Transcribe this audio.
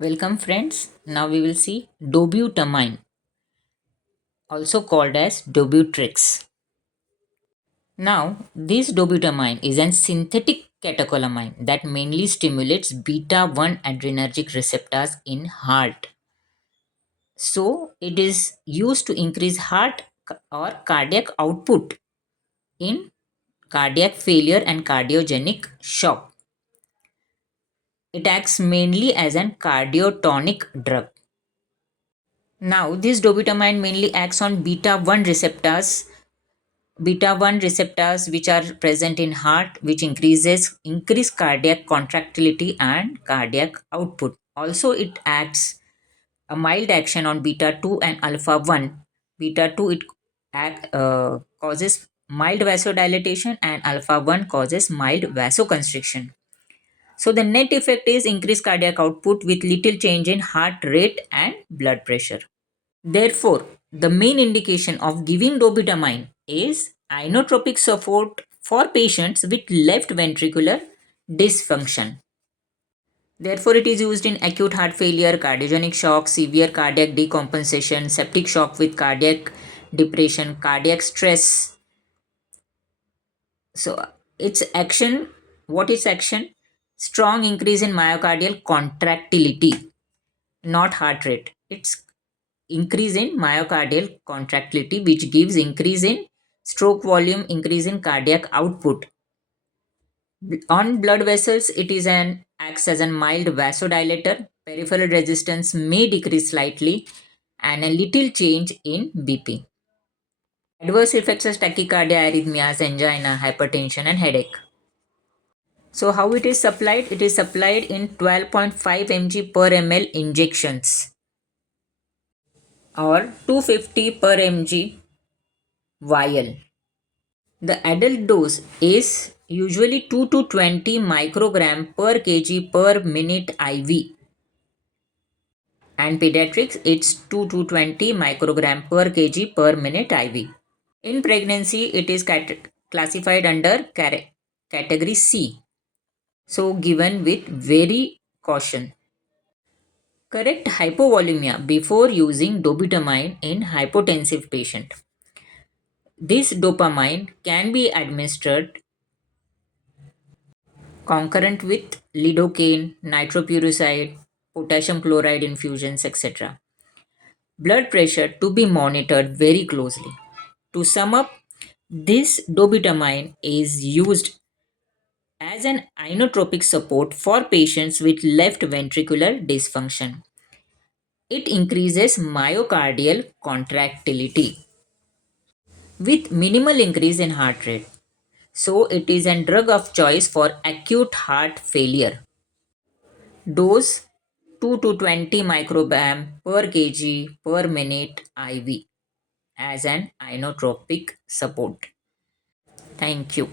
Welcome friends. Now we will see dobutamine, also called as Dobutrix. Now, this dobutamine is a synthetic catecholamine that mainly stimulates beta 1 adrenergic receptors in heart. So, it is used to increase heart or cardiac output in cardiac failure and cardiogenic shock. It acts mainly as a cardiotonic drug. Now, this dobutamine mainly acts on beta 1 receptors which are present in heart, which increase cardiac contractility and cardiac output. Also, it acts a mild action on beta 2 and alpha 1. Beta 2 causes mild vasodilatation and alpha 1 causes mild vasoconstriction. So the net effect is increased cardiac output with little change in heart rate and blood pressure. Therefore, the main indication of giving dobutamine is inotropic support for patients with left ventricular dysfunction. Therefore, it is used in acute heart failure, cardiogenic shock, severe cardiac decompensation, septic shock with cardiac depression, cardiac stress. So, its action, what is action? Strong increase in myocardial contractility, not heart rate. It's increase in myocardial contractility, which gives increase in stroke volume, increase in cardiac output. On blood vessels, it is an acts as a mild vasodilator. Peripheral resistance may decrease slightly, and a little change in BP. Adverse effects are tachycardia, arrhythmias, angina, hypertension, and headache. So, how it is supplied? It is supplied in 12.5 mg per ml injections or 250 per mg vial. The adult dose is usually 2 to 20 microgram per kg per minute IV, and pediatrics it's 2 to 20 microgram per kg per minute IV. In pregnancy, it is classified under category C, so given with very caution. Correct hypovolemia before using dobutamine in hypotensive patient. This dopamine can be administered concurrent with lidocaine, nitropuricide, potassium chloride infusions, etc. Blood pressure to be monitored very closely. To sum up, this dobutamine is used as an inotropic support for patients with left ventricular dysfunction. It increases myocardial contractility with minimal increase in heart rate. So, it is a drug of choice for acute heart failure. Dose 2 to 20 microgram per kg per minute IV as an inotropic support. Thank you.